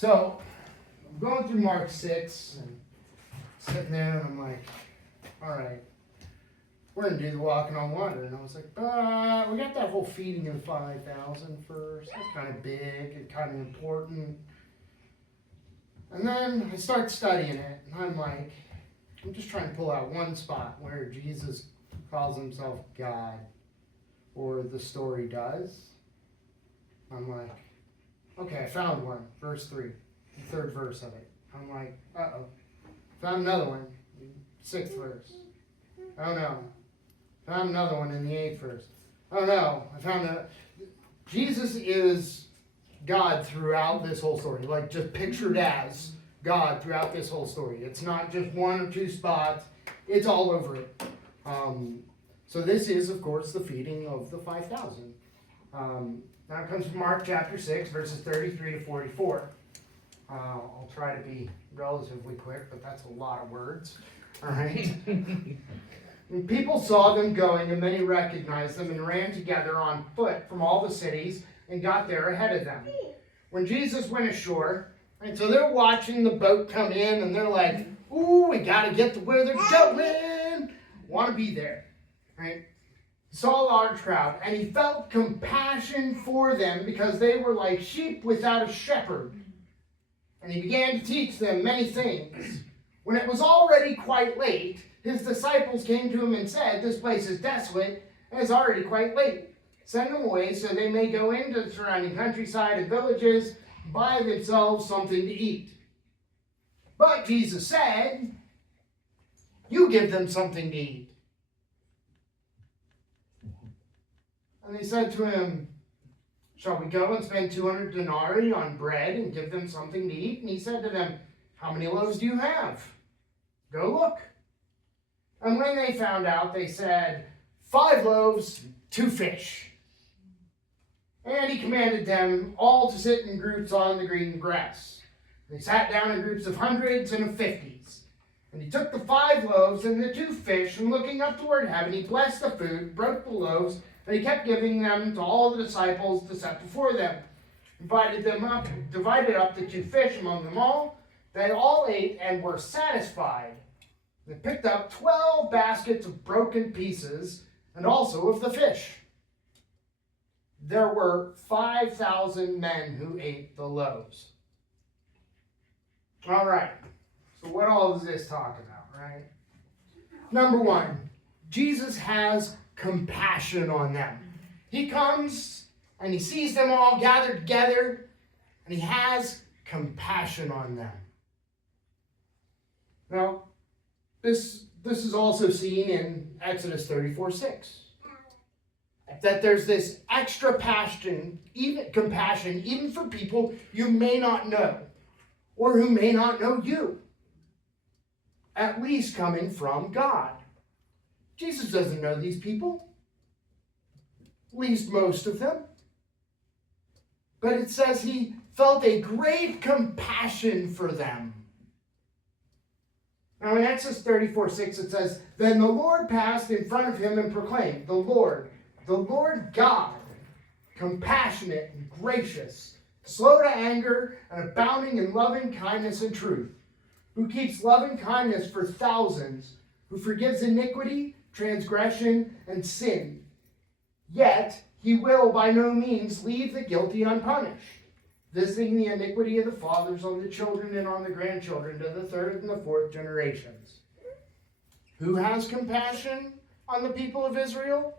So, I'm going through Mark 6 and sitting there and I'm like, all right, we're going to do the walking on water. And I was like, we got that whole feeding of the 5,000 first. That's kind of big and kind of important. And then I start studying it and I'm like, I'm just trying to pull out one spot where Jesus calls himself God, or the story does. I'm like, okay, I found one, verse 3, the third verse of it. I'm like, uh-oh. Found another one, 6th verse. Oh no. Found another one in the 8th verse. Oh no. Jesus is God throughout this whole story. Like, just pictured as God throughout this whole story. It's not just one or two spots. It's all over it. So this is, of course, the feeding of the 5,000. Now it comes from Mark chapter 6, verses 33 to 44. I'll try to be relatively quick, but that's a lot of words. All right. And people saw them going, and many recognized them and ran together on foot from all the cities and got there ahead of them. When Jesus went ashore, right, so they're watching the boat come in, and they're like, ooh, we got to get to where they're going. Want to be there. Right? Saw a large crowd, and he felt compassion for them because they were like sheep without a shepherd. And he began to teach them many things. When it was already quite late, his disciples came to him and said, this place is desolate and it's already quite late. Send them away so they may go into the surrounding countryside and villages, buy themselves something to eat. But Jesus said, you give them something to eat. And they said to him, shall we go and spend 200 denarii on bread and give them something to eat? And he said to them, how many loaves do you have? Go look. And when they found out, they said, 5 loaves, 2 fish. And he commanded them all to sit in groups on the green grass. They sat down in groups of hundreds and of 50s. And he took the 5 loaves and the 2 fish, and looking up toward heaven, he blessed the food, broke the loaves, and he kept giving them to all the disciples to set before them. Divided up the 2 fish among them all. They all ate and were satisfied. They picked up 12 baskets of broken pieces, and also of the fish. There were 5,000 men who ate the loaves. All right. So what all does this talk about, right? Number 1, Jesus has compassion on them. He comes and he sees them all gathered together, and he has compassion on them. Now, this is also seen in Exodus 34:6. That there's this extra compassion, even for people you may not know, or who may not know you. At least coming from God. Jesus doesn't know these people. At least most of them. But it says he felt a great compassion for them. Now in Exodus 34:6 it says, then the Lord passed in front of him and proclaimed, the Lord God, compassionate and gracious, slow to anger and abounding in loving kindness and truth, who keeps loving kindness for thousands, who forgives iniquity, transgression, and sin. Yet he will by no means leave the guilty unpunished, visiting the iniquity of the fathers on the children and on the grandchildren to the 3rd and the 4th generations. Who has compassion on the people of Israel?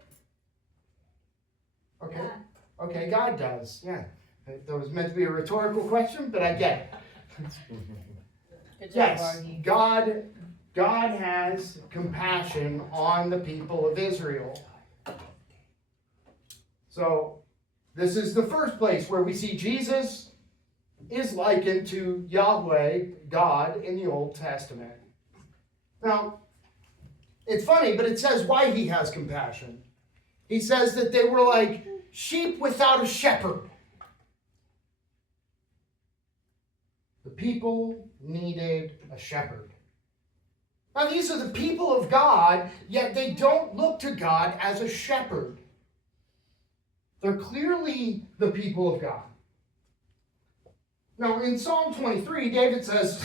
Okay, God does. Yeah. That was meant to be a rhetorical question, but I get it. Yes, God has compassion on the people of Israel. So, this is the first place where we see Jesus is likened to Yahweh, God, in the Old Testament. Now, it's funny, but it says why he has compassion. He says that they were like sheep without a shepherd. The people needed a shepherd. Now, these are the people of God, yet they don't look to God as a shepherd. They're clearly the people of God. Now in Psalm 23, David says,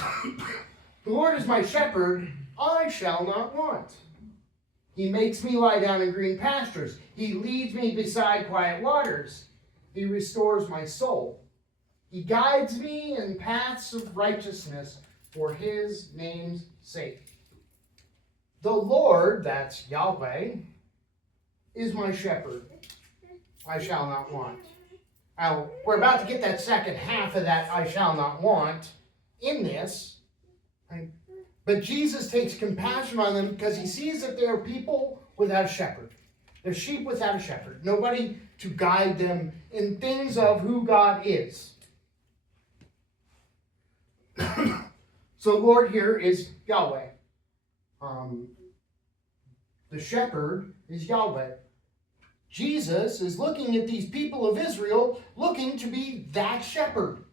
the Lord is my shepherd, I shall not want. He makes me lie down in green pastures. He leads me beside quiet waters. He restores my soul. He guides me in paths of righteousness for his name's sake. The Lord, that's Yahweh, is my shepherd. I shall not want. Now, we're about to get that second half of that I shall not want in this. Right? But Jesus takes compassion on them because he sees that they are people without a shepherd. They're sheep without a shepherd. Nobody to guide them in things of who God is. So Lord here is Yahweh. The shepherd is Yahweh. Jesus is looking at these people of Israel, looking to be that shepherd.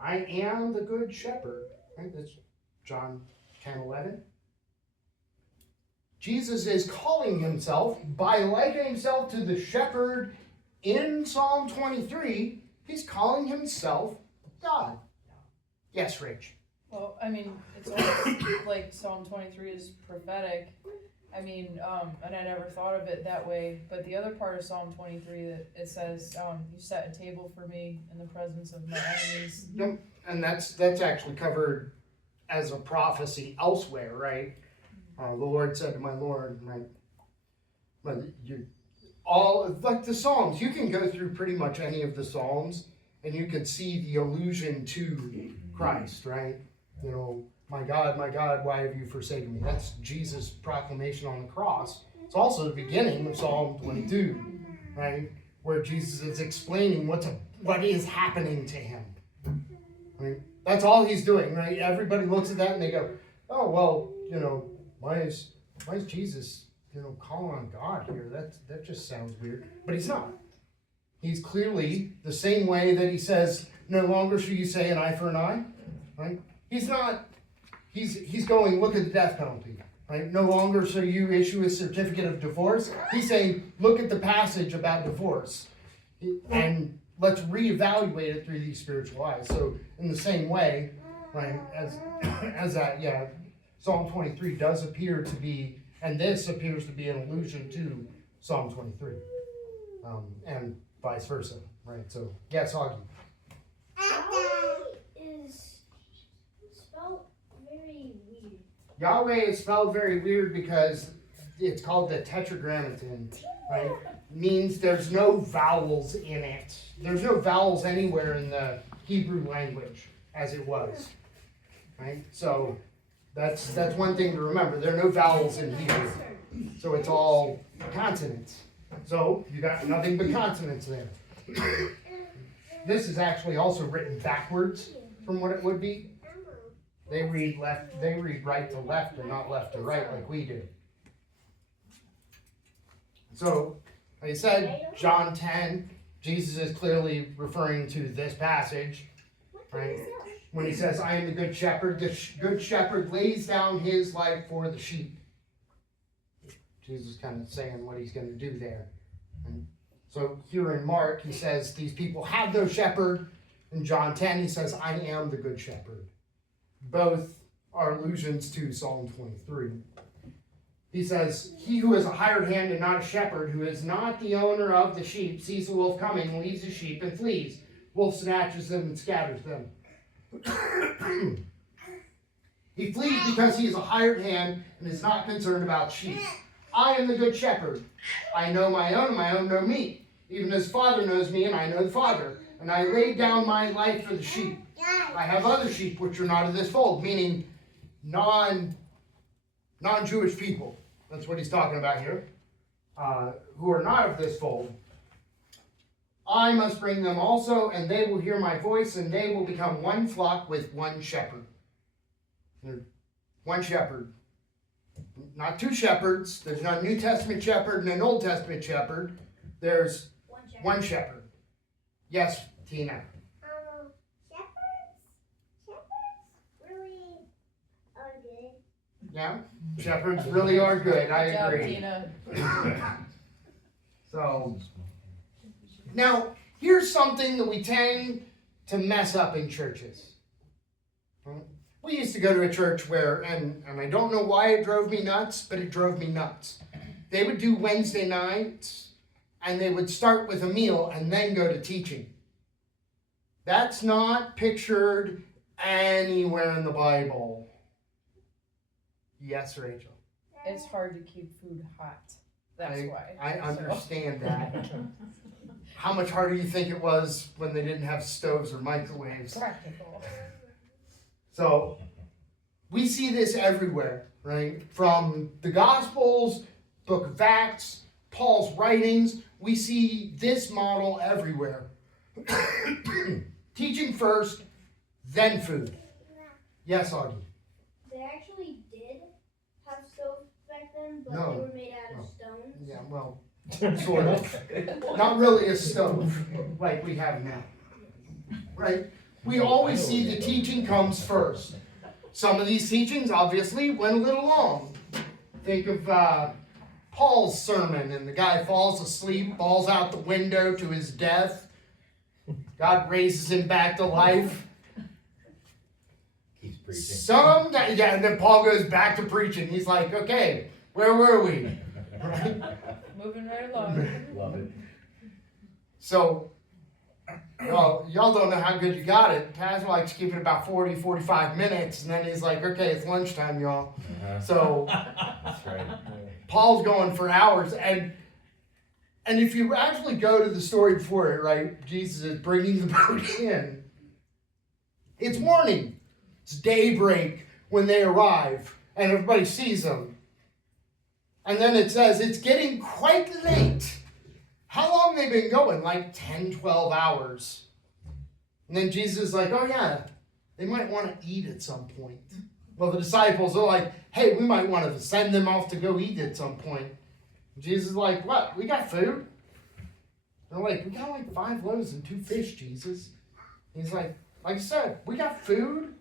I am the good shepherd. Right? That's John 10:11. Jesus is calling himself, by likening himself to the shepherd in Psalm 23, he's calling himself God. Yes, Rich. Well, I mean, it's almost like Psalm 23 is prophetic. I mean, and I never thought of it that way. But the other part of Psalm 23 that it says, "You set a table for me in the presence of my enemies." Yep. And that's actually covered as a prophecy elsewhere, right? The Lord said to my Lord, right? But you all like the Psalms, you can go through pretty much any of the Psalms, and you can see the allusion to Christ, right? You know, my God, why have you forsaken me? That's Jesus' proclamation on the cross. It's also the beginning of Psalm 22, right? Where Jesus is explaining what is happening to him. Right? That's all he's doing, right? Everybody looks at that and they go, oh, well, you know, why is Jesus, you know, calling on God here? That just sounds weird. But he's not. He's clearly the same way that he says, no longer shall you say an eye for an eye, right? He's not. He's going, look at the death penalty, right? No longer shall you issue a certificate of divorce. He's saying, look at the passage about divorce, and let's reevaluate it through these spiritual eyes. So in the same way, right, as that, yeah, Psalm 23 does appear to be, and this appears to be an allusion to Psalm 23, and vice versa, right? So yes, Augie. Yahweh is spelled very weird because it's called the Tetragrammaton, right? Means there's no vowels in it. There's no vowels anywhere in the Hebrew language as it was, right? So that's one thing to remember. There are no vowels in Hebrew, so it's all consonants. So you got nothing but consonants there. This is actually also written backwards from what it would be. They read right to left and not left to right like we do. So, like I said, John 10, Jesus is clearly referring to this passage, right? When he says, I am the good shepherd shepherd lays down his life for the sheep. Jesus is kind of saying what he's going to do there. And so here in Mark, he says, these people have no shepherd. In John 10, he says, I am the good shepherd. Both are allusions to Psalm 23. He says, he who is a hired hand and not a shepherd, who is not the owner of the sheep, sees the wolf coming, leaves the sheep, and flees. Wolf snatches them and scatters them. He flees because he is a hired hand and is not concerned about sheep. I am the good shepherd. I know my own know me. Even as Father knows me, and I know the Father. And I lay down my life for the sheep. I have other sheep which are not of this fold, meaning non-Jewish people. That's what he's talking about here. Who are not of this fold. I must bring them also, and they will hear my voice, and they will become one flock with one shepherd. One shepherd. Not two shepherds. There's not a New Testament shepherd and an Old Testament shepherd. There's one shepherd. Yes, Tina. Yeah, shepherds really are good. I agree. Tina. So, now, here's something that we tend to mess up in churches. We used to go to a church where, and I don't know why it drove me nuts, but it drove me nuts. They would do Wednesday nights, and they would start with a meal and then go to teaching. That's not pictured anywhere in the Bible. Yes, Rachel. It's hard to keep food hot. That's why. I understand that. How much harder do you think it was when they didn't have stoves or microwaves? Practical. So, we see this everywhere, right? From the Gospels, Book of Acts, Paul's writings, we see this model everywhere. Teaching first, then food. Yes, Augie? They actually did have stoves back then, but No. they were made out of stones. Yeah, well, sort of. Not really a stove like we have now. Right? We always see the teaching comes first. Some of these teachings obviously went a little long. Think of Paul's sermon, and the guy falls asleep, falls out the window to his death. God raises him back to life. Keeps preaching. Sometimes, yeah, and then Paul goes back to preaching. He's like, okay, where were we? Right? Moving right along. Love it. So, y'all don't know how good you got it. Taz likes to keep it about 40, 45 minutes, and then he's like, okay, it's lunchtime, y'all. Uh-huh. So, That's right. Paul's going for hours, and if you actually go to the story before it, right, Jesus is bringing the boat in. It's morning. It's daybreak when they arrive, and everybody sees them. And then it says it's getting quite late. How long have they been going? Like 10, 12 hours. And then Jesus is like, oh yeah, they might want to eat at some point. Well, the disciples are like, hey, we might want to send them off to go eat at some point. Jesus is like, what? We got food? They're like, we got like 5 loaves and 2 fish, Jesus. He's like I said, we got food.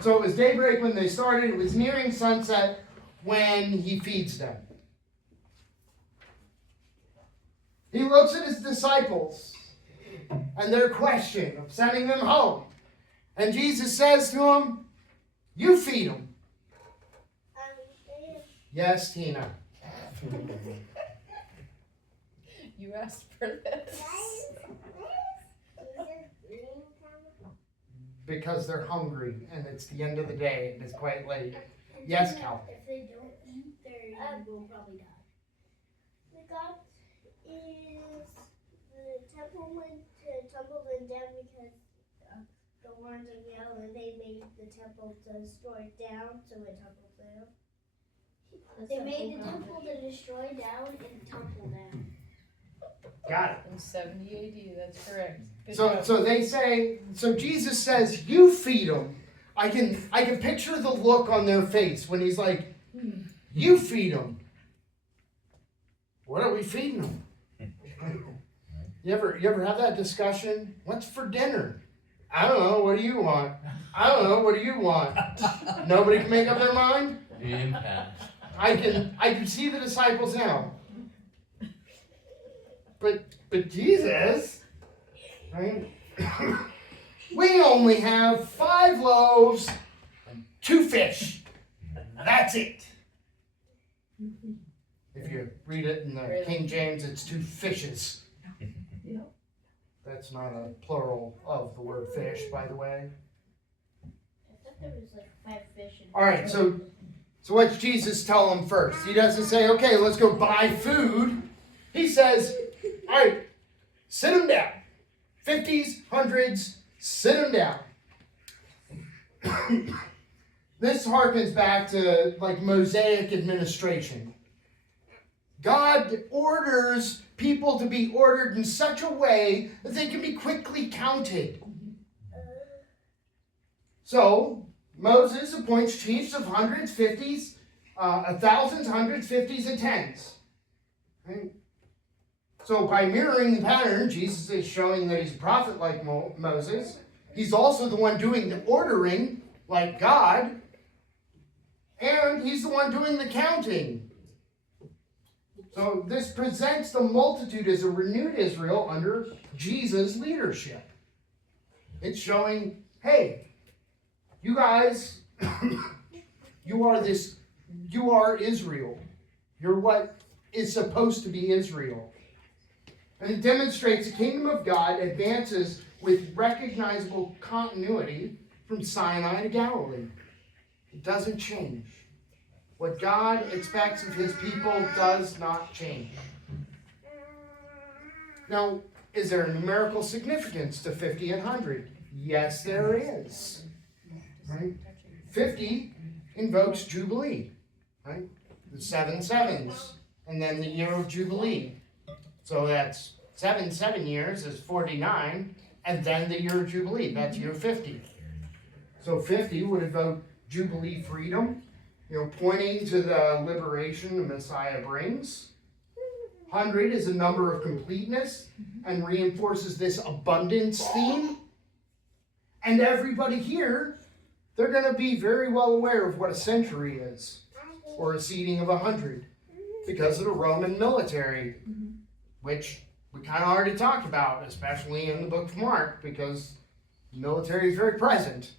So it was daybreak when they started. It was nearing sunset when he feeds them. He looks at his disciples and their question of sending them home. And Jesus says to them, you feed them. Yes, Tina. You asked for this. Because they're hungry and it's the end of the day and it's quite late. Yes, Cal. If they don't eat, they will probably die. The God is the temple went tumbling down because the horns of yellow, and they made the temple to destroy down, so it tumbled down. They made the temple to destroy down and tumble down. Got it. In 70 AD, that's correct. Good So job. they say, so Jesus says, you feed them. I can picture the look on their face when he's like, you feed them. What are we feeding them? You ever have that discussion? What's for dinner? I don't know. What do you want? I don't know. What do you want? Nobody can make up their mind? Impact. I can see the disciples now. But Jesus, right? We only have 5 loaves and 2 fish. That's it. If you read it in the Really? King James, it's 2 fishes. That's not a plural of the word fish, by the way. I thought there was like 5 fish in All right, so what's Jesus tell them first? He doesn't say, okay, let's go buy food. He says, all right, sit them down. 50s, 100s, sit them down. This harkens back to like Mosaic administration. God orders people to be ordered in such a way that they can be quickly counted. So, Moses appoints chiefs of hundreds, 50s, thousands, hundreds, 50s, and 10s. Right? So by mirroring the pattern, Jesus is showing that he's a prophet like Moses. He's also the one doing the ordering like God. And he's the one doing the counting. So this presents the multitude as a renewed Israel under Jesus' leadership. It's showing, hey, you guys, you are Israel. You're what is supposed to be Israel. And it demonstrates the kingdom of God advances with recognizable continuity from Sinai to Galilee. It doesn't change. What God expects of his people does not change. Now, is there a numerical significance to 50 and 100? Yes, there is. Right? 50 invokes Jubilee. Right? The 7 sevens. And then the year of Jubilee. So that's 7 years is 49. And then the year of Jubilee. That's year 50. So 50 would evoke Jubilee freedom, pointing to the liberation the Messiah brings. 100 is a number of completeness and reinforces this abundance theme. And everybody here, they're going to be very well aware of what a century is, or a seating of 100, because of the Roman military, which we kind of already talked about, especially in the book of Mark, because the military is very present.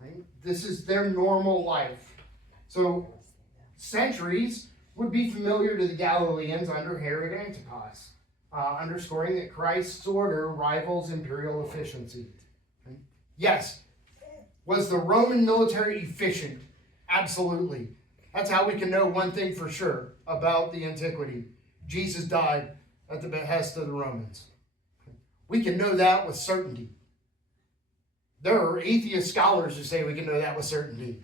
Right? This is their normal life. So centuries would be familiar to the Galileans under Herod Antipas, underscoring that Christ's order rivals imperial efficiency. Right? Yes, was the Roman military efficient? Absolutely. That's how we can know one thing for sure about the antiquity. Jesus died at the behest of the Romans. We can know that with certainty. There are atheist scholars who say we can know that with certainty.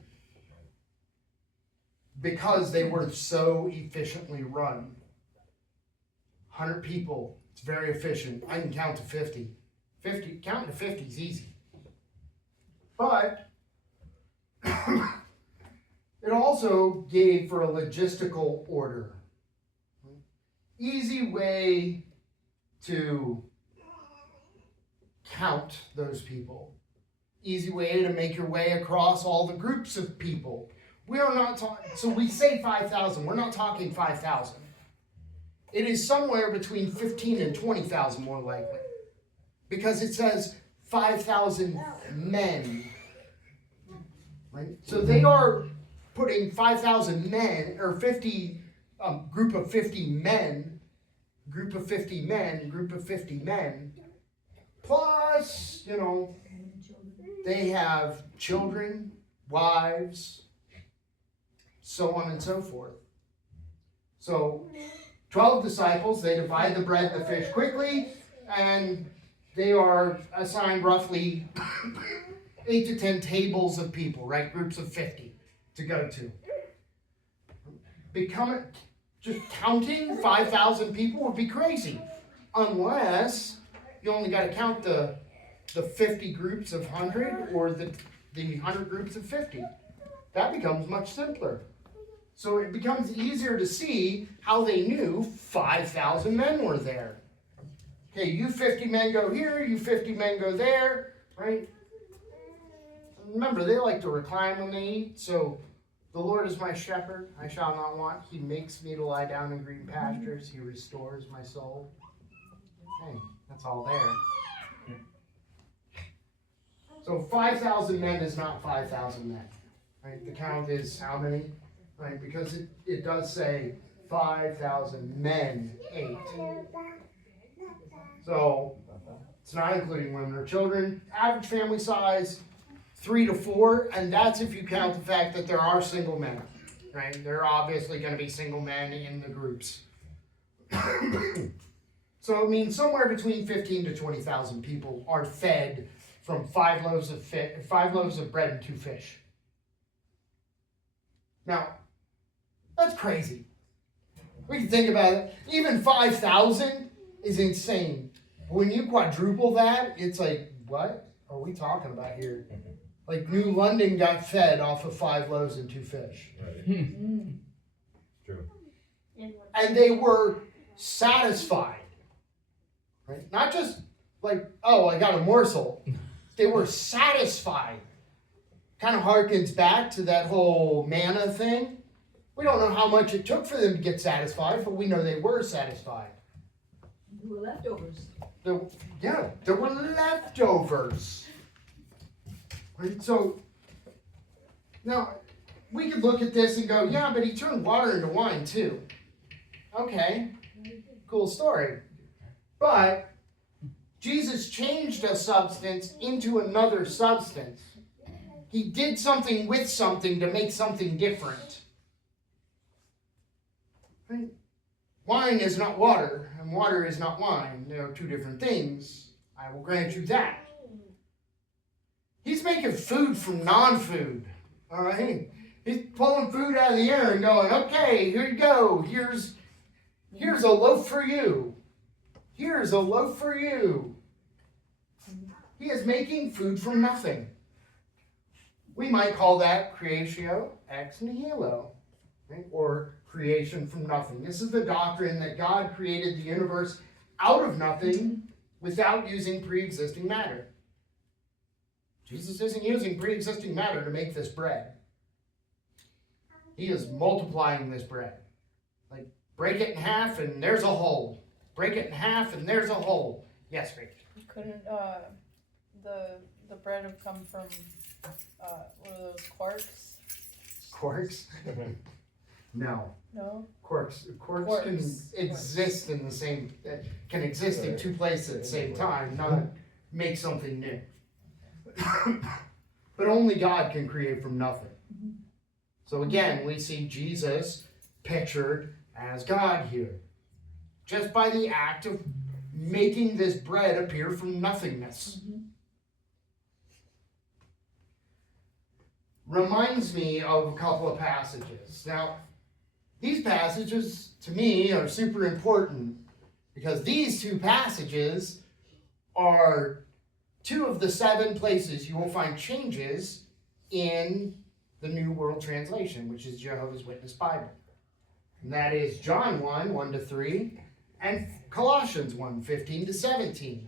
Because they were so efficiently run. 100 people, it's very efficient. I can count to 50. Counting to 50 is easy. But it also gave for a logistical order. Easy way to count those people. Easy way to make your way across all the groups of people. We are not talking, so we say 5,000, we're not talking 5,000. It is somewhere between 15 and 20,000 more likely. Because it says 5,000 men. Right? So they are putting 5,000 men, or 50, group of 50 men, plus, they have children, wives, so on and so forth. So 12 disciples, they divide the bread and the fish quickly, and they are assigned roughly 8 to 10 tables of people, right? Groups of 50 to go to. Just counting 5,000 people would be crazy, unless you only got to count the 50 groups of 100 or the 100 groups of 50. That becomes much simpler. So it becomes easier to see how they knew 5,000 men were there. Okay, you 50 men go here, you 50 men go there, right? Remember, they like to recline when they eat, so the Lord is my shepherd, I shall not want. He makes me to lie down in green pastures. He restores my soul. Hey, that's all there. So 5,000 men is not 5,000 men. Right? The count is how many? Right? Because it does say 5,000 men ate. So it's not including women or children. Average family size, 3 to 4, and that's if you count the fact that there are single men. Right? There are obviously going to be single men in the groups. So it means somewhere between 15 to 20,000 people are fed from 5 loaves of bread and 2 fish. Now, that's crazy. We can think about it. Even 5,000 is insane. When you quadruple that, it's like, what are we talking about here? Like New London got fed off of 5 loaves and 2 fish. Right. True. And they were satisfied. Right? Not just like, oh, I got a morsel. They were satisfied. Kind of harkens back to that whole manna thing. We don't know how much it took for them to get satisfied, but we know they were satisfied. There were leftovers. There were leftovers. Right? So, now, we could look at this and go, yeah, but he turned water into wine too. Okay, cool story. But Jesus changed a substance into another substance. He did something with something to make something different. Right? Wine is not water, and water is not wine. They are two different things. I will grant you that. He's making food from non-food. All right? He's pulling food out of the air and going, okay, here you go. Here's a loaf for you. Here's a loaf for you. He is making food from nothing. We might call that creatio ex nihilo, right? Or creation from nothing. This is the doctrine that God created the universe out of nothing without using pre-existing matter. Jesus isn't using pre-existing matter to make this bread. He is multiplying this bread. Like, break it in half and there's a hole. Break it in half and there's a hole. Yes, Rick. Couldn't the bread have come from one of those quarks? Quarks? No. No. Quarks can Quarks. exist in the same. Can exist in two places at the same time, not make something new. But only God can create from nothing. So again, we see Jesus pictured as God here, just by the act of making this bread appear from nothingness. Reminds me of a couple of passages. Now, these passages, to me, are super important because these two passages are two of the 7 places you will find changes in the New World Translation, which is Jehovah's Witness Bible. And that is John 1, 1-3, and Colossians 1, 15-17.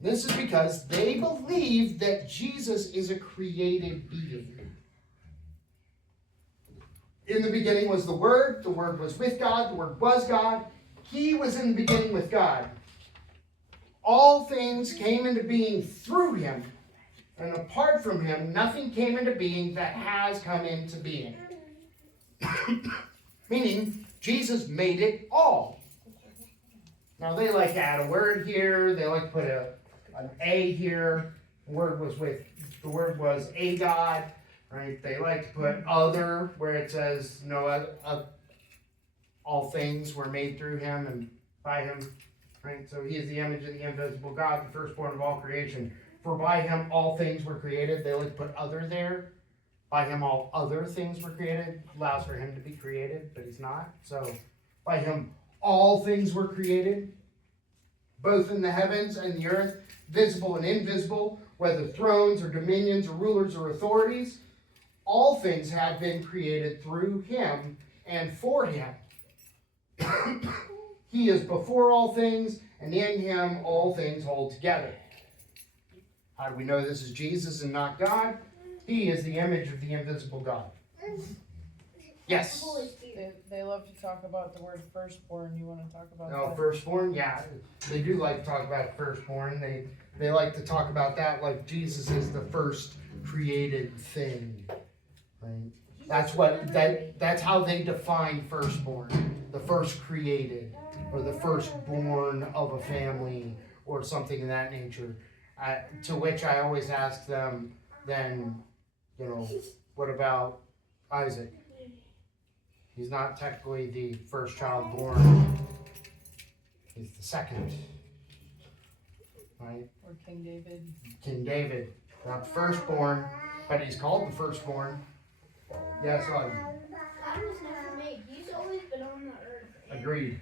This is because they believe that Jesus is a created being. In the beginning was the Word was with God, the Word was God. He was in the beginning with God. All things came into being through him, and apart from him, nothing came into being that has come into being. Meaning, Jesus made it all. Now, they like to add a word here, they like to put an A here. The word was a God, right? They like to put other, where it says, all things were made through him and by him, right? So he is the image of the invisible God, the firstborn of all creation. For by him all things were created. They like to put other there. By him all other things were created. Allows for him to be created, but he's not. So by him all things were created, both in the heavens and the earth, visible and invisible, whether thrones or dominions or rulers or authorities. All things have been created through him and for him. He is before all things, and in him all things hold together. How do we know this is Jesus and not God? He is the image of the invisible God. Yes? They love to talk about the word firstborn. You want to talk about that? Firstborn? Yeah, they do like to talk about firstborn. They like to talk about that like Jesus is the first created thing. Right? That's how they define firstborn. The first created, or the firstborn of a family, or something of that nature. To which I always ask them, then, what about Isaac? He's not technically the first child born. He's the second. Right? Or King David. King David. Not the firstborn, but he's called the firstborn. Yes, God was never made. He's always been on the earth. agreed.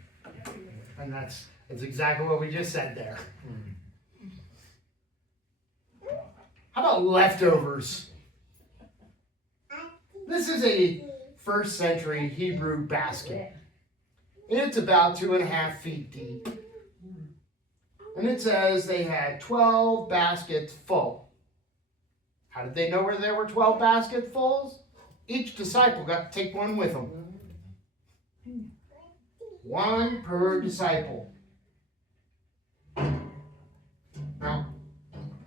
And that's exactly what we just said there. How about leftovers? This is a 1st century Hebrew basket. It's about 2.5 feet deep. And it says they had 12 baskets full. How did they know where there were 12 baskets full? each disciple got to take one with them. One per disciple. Now,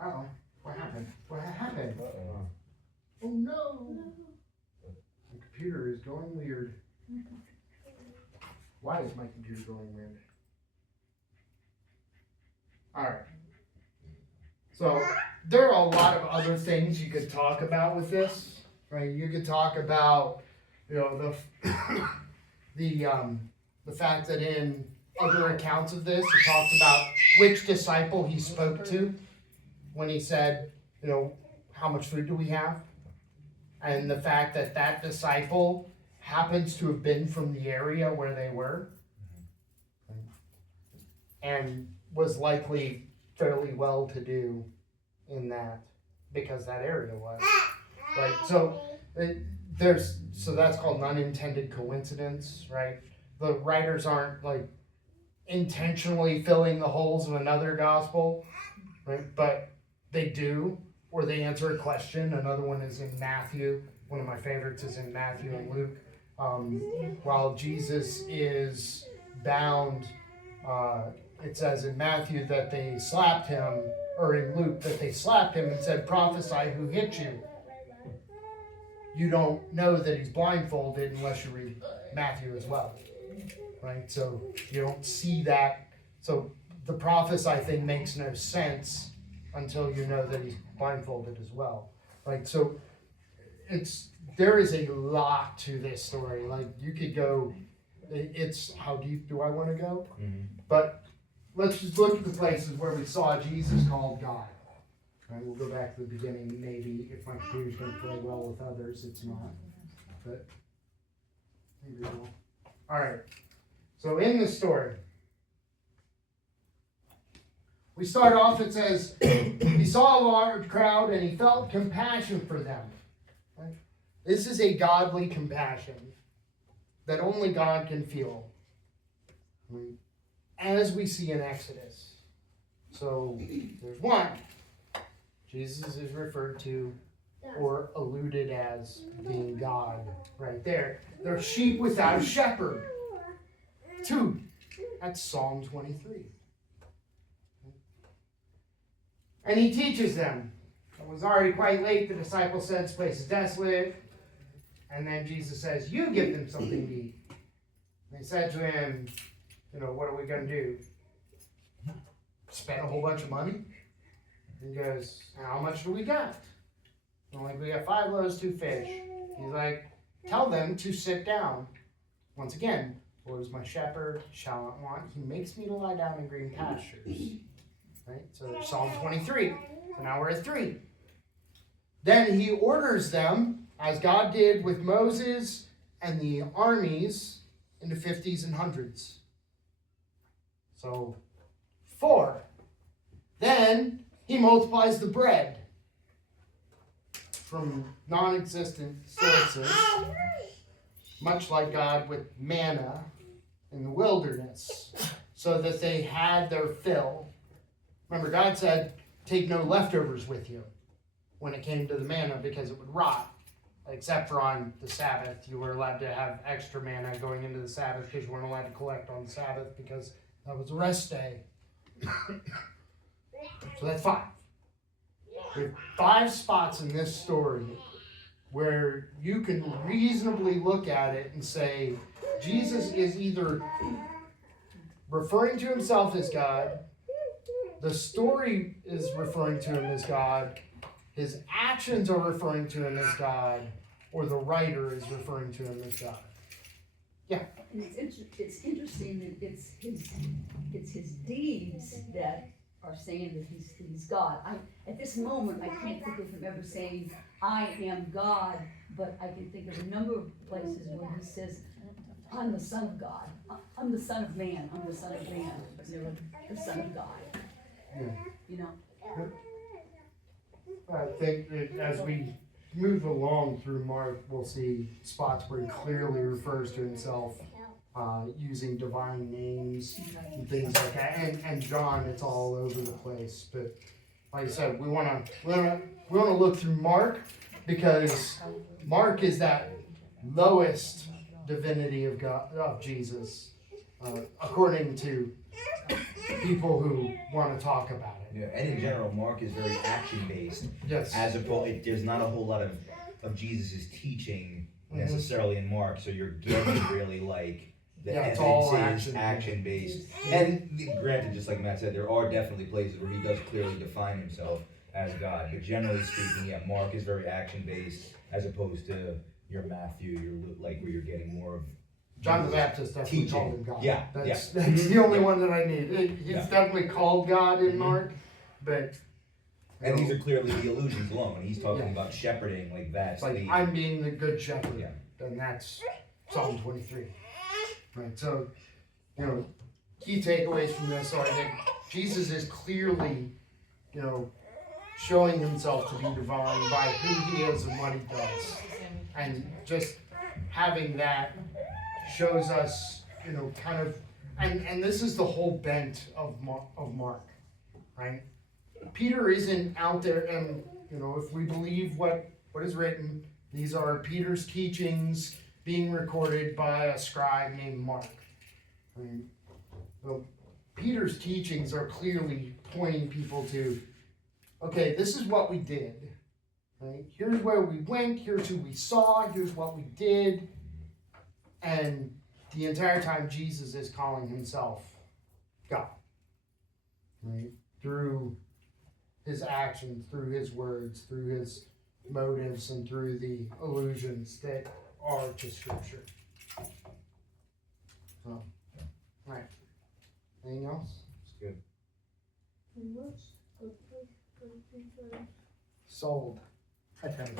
uh-oh, what happened? What happened? Oh no! The computer is going weird. Why is my computer going weird? Alright. So, there are a lot of other things you could talk about with this, right? You could talk about, the fact that in other accounts of this, it talks about which disciple he spoke to when he said, how much food do we have? And the fact that that disciple happens to have been from the area where they were and was likely fairly well-to-do in that, because that area was, right? So that's called an unintended coincidence, right? The writers aren't like intentionally filling the holes of another gospel, right? But they do, or they answer a question. Another one is in Matthew. One of my favorites is in Matthew and Luke. While Jesus is bound, it says in Matthew that they slapped him, or in Luke that they slapped him and said, "Prophesy who hit you." You don't know that he's blindfolded unless you read Matthew as well, right? So you don't see that. So the prophesy thing makes no sense until you know that he's blindfolded as well, right? So there is a lot to this story. Like you could go, it's how deep do I want to go? Mm-hmm. But let's just look at the places where we saw Jesus called God. Right, we'll go back to the beginning, maybe, if my computer's going to play well with others. It's not. But maybe it will. All right. So in the story, we start off, it says, he saw a large crowd and he felt compassion for them. Right? This is a godly compassion that only God can feel. Right? As we see in Exodus. So there's one. Jesus is referred to or alluded as being God right there. They're sheep without a shepherd. 2. That's Psalm 23. And he teaches them. It was already quite late. The disciple said, "This place is desolate." And then Jesus says, "You give them something to eat." And they said to him, "What are we going to do? Spend a whole bunch of money?" He goes, "How much do we got?" I'm like, "We got 5 loaves, 2 fish." He's like, "Tell them to sit down." Once again, "Lord is my shepherd, shall not want. He makes me to lie down in green pastures." Right? So there's Psalm 23. So now we're at 3. Then he orders them, as God did with Moses and the armies, into 50s and 100s. So 4. Then he multiplies the bread from non-existent sources, much like God with manna in the wilderness, so that they had their fill. Remember, God said, "Take no leftovers with you," when it came to the manna, because it would rot. Except for on the Sabbath. You were allowed to have extra manna going into the Sabbath because you weren't allowed to collect on the Sabbath because that was a rest day. So that's 5. There are 5 spots in this story where you can reasonably look at it and say, Jesus is either referring to himself as God, the story is referring to him as God, his actions are referring to him as God, or the writer is referring to him as God. Yeah. And it's interesting that it's his deeds that are saying that he's God. At this moment, I can't think of him ever saying, "I am God," but I can think of a number of places where he says, "I'm the Son of God. I'm the Son of Man. I'm the Son of Man," but never the Son of God. Yeah. I think that as we move along through Mark, we'll see spots where he clearly refers to himself using divine names and things like that. And John, it's all over the place. But like I said, we want to look through Mark, because Mark is that lowest divinity of God, of Jesus, according to people who want to talk about it. Yeah, and in general, Mark is very action based. Yes. As opposed, there's not a whole lot of Jesus' teaching necessarily in Mark, so you're getting really like the Yeah, it's all evidence is action. action based. And granted, just like Matt said, there are definitely places where he does clearly define himself as God. But generally speaking, yeah, Mark is very action based as opposed to your Matthew, your Luke, like where you're getting more of John the Jesus Baptist definitely teaching. called him God. Yeah, That's the only one that I need. He's Yeah. definitely called God in Mhm. Mark, but And these are clearly the allusions alone. When he's talking Yeah. about shepherding, like that's it's like the I'm being the good shepherd, Yeah. and that's Psalm 23. Right. So, key takeaways from this are that Jesus is clearly, showing himself to be divine by who he is and what he does. And just having that shows us, kind of, and this is the whole bent of Mark, right? Peter isn't out there, and if we believe what is written, these are Peter's teachings being recorded by a scribe named Mark. I mean, Peter's teachings are clearly pointing people to, okay, this is what we did. Right? Here's where we went, here's who we saw, here's what we did. And the entire time Jesus is calling himself God. Right? Through his actions, through his words, through his motives, and through the allusions that are to Scripture. So, right. Anything else? It's good. Sold. I think.